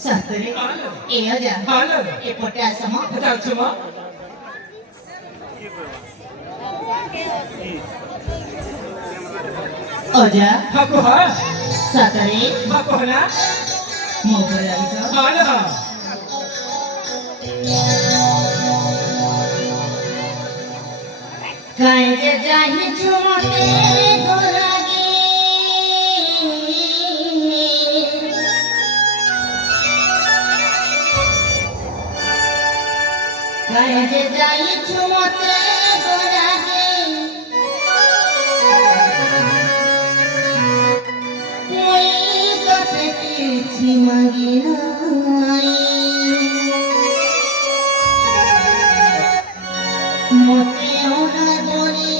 Satri, iya aja. Ipotnya sama. Oja. Aku ha. Satri. Aku na. Mau berlari so. Kaje jahi chumate goragi. Kaje jahi chumate goragi. Koi kate kichi maginai. Mote ona dori.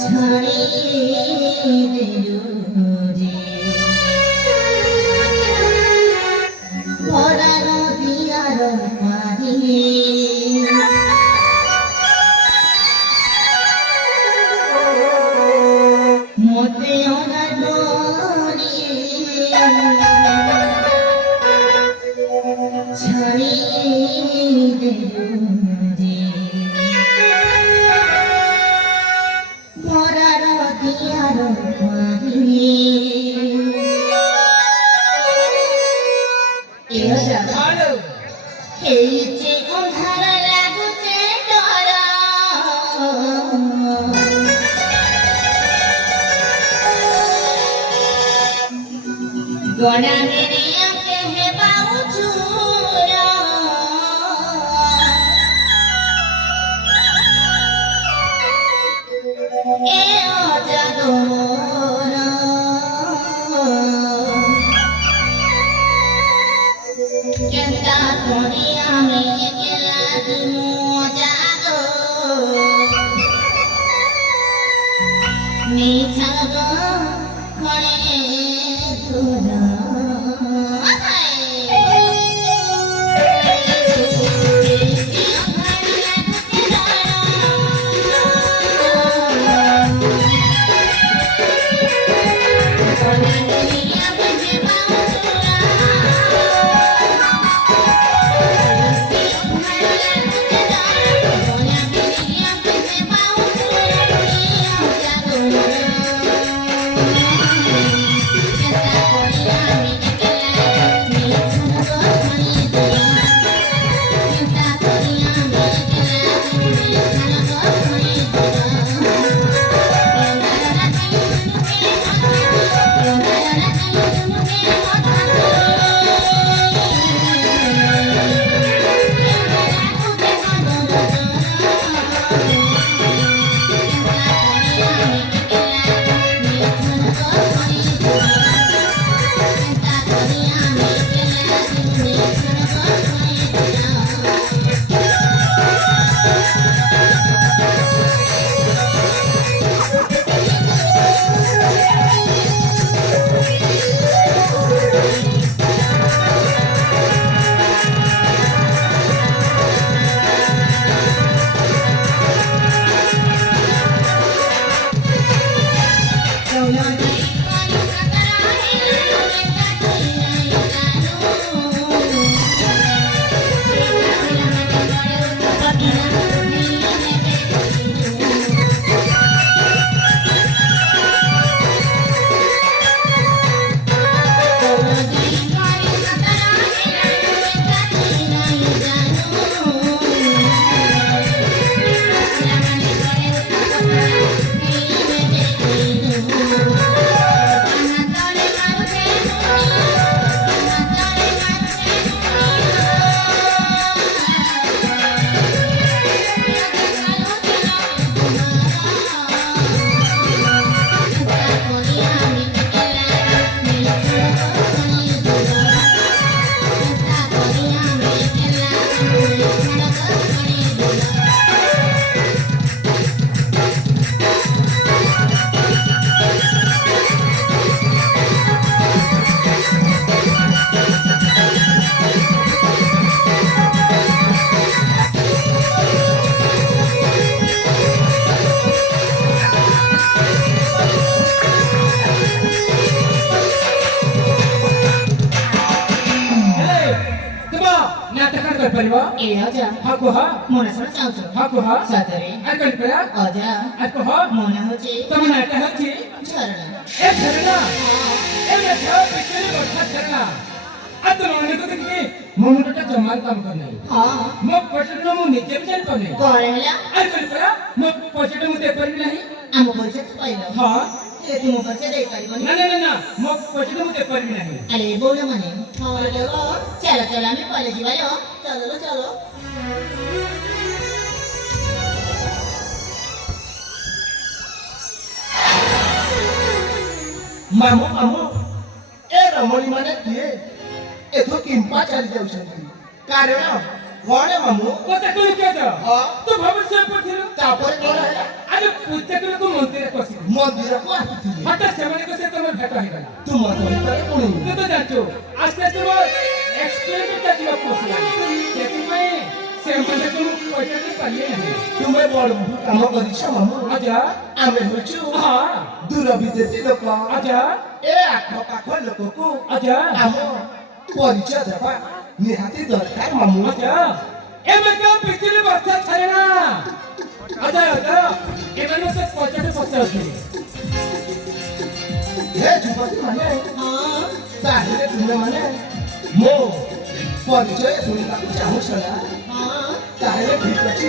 Chhari delu je. Bhora nodiyar pani. Mote ona dori. Chhari delu je. Bhora nodiyar pani. Iya aja. Heiche ଅନ୍ଧାର ଲାଗୁଚେ ଡର ଗଣା ବେରିଆ କେହେ ବାଉଚୁର ଏ ଅଜାଗର কেনটা করি আমি একলা দিমু জাগো মিছাগ খড়ে ধুর କହିବ ଏ ଅଜା ହଁ କୁହ ମୋ ନାଁ ଶୁଣ ଚାହୁଁଛ ହଁ କୁହ ସତରେ ଆଉ କଣ କହିଲା ଅଜା ଆଉ କୁହ ମୋ ନାଁ ହଉଛି ତମ ନାଁଟା ହେଉଛି ଝରଣା ଏ ଝରଣା ଏ ମେଘ ପିଛରେ ବର୍ଷା ଝରଣା ଆଉ ତମ ମାନଙ୍କୁ ଦେଖିକି ମୋ ମୁଣ୍ଡଟା ଜମାରୁ କାମ କରୁନାହିଁ ହଁ ମୋ ପଛରେ ମୁଁ ନିଜେ ବି ଜାଣିପାରୁନି କଣ ହେଲା ଆଉ କଣ କହିଲା ମୋ ପଛରେ ମୁଁ ଦେଇପାରିବି ନାହିଁ ଆମ ପରିଚୟ ତ ପାଇଲ ହଁ ହେଲେ ତୁମ ପରିଚୟ ଦେଇପାରିବନି ନା ନା ନା ନା ମୋ ପଛରେ ମୁଁ ଦେଇପାରିବି ନାହିଁ ଆରେ ବୋଲ ମାନେ ହଁ ଲୋ ଚାଲ ଚାଲ ଆମେ କଲେଜ ଯିବା ଲୋ ଚାଲ ଲୋ ଚାଲ ମାମୁଁ ମାମୁଁ ଏ ରମଣୀ ମାନେ କିଏ ଏଠୁ କିମ୍ପା ଚାଲି ଯାଉଛନ୍ତି କାରଣ କଣ ମାମୁଁ କଥା କହିଲି କିଏ ତ ହଁ ତୁ ଭବିଷ୍ୟ ପଢିଥିଲୁ ତାପରେ କଣ ହେଲା ଆରେ ପୂଜା କରି ତୁ ମନ୍ଦିରରେ ପଶିଲୁ ମନ୍ଦିରକୁ ଆସିଥିଲି ହଠାତ୍ ସେମାନଙ୍କ ସହିତ ତମର ଭେଟ ହେଇଗଲା ତୁମ ସହିତ ପୁଣି ତୁ ତ ଜାଣିଛୁ ଆସ୍ତେ ଆସ୍ତେ ମୋ ଏକ୍ସପେରିମେଣ୍ଟ ଚାଲିବାକୁ ବସିଲାଣି ସେଥିପାଇଁ ସେମାନଙ୍କୁ ମୁଁ ପଇସା ଦେଇ ପାରିଲି ନାହିଁ ତୁମେ ବଡ଼ ଭୁଲ କାମ କରିଛ ମାମୁଁ ଆଚ୍ଛା ଆମେ ହେଉଛୁ ହଁ ଦୂର ବିଦେଶୀ ଲୋକ ଆଚ୍ଛା ଏ ଆଖପାଖ ଲୋକକୁ ଆଚ୍ଛା ଆମ ପରିଚୟ ଦେବା ନିହାତି ଦରକାର ମାମୁଁ ଆଚ୍ଛା ଏମାନେ ପୃଥିବୀ ବର୍ଷା ଛାଡ଼ିଲା ଆଚ୍ଛା ଆଚ୍ଛା ଏମାନେ ସେ ପଚାରେ ପଚାରୁଥିଲେ ହେ ଯୁବତୀ ମାନେ ହଁ ତାହେଲେ ତୁମେ ମାନେ ମୋ ପରିଚୟ ଶୁଣିବାକୁ ଚାହୁଁଛ ନା ହଁ ତାହେଲେ ଠିକ ଅଛି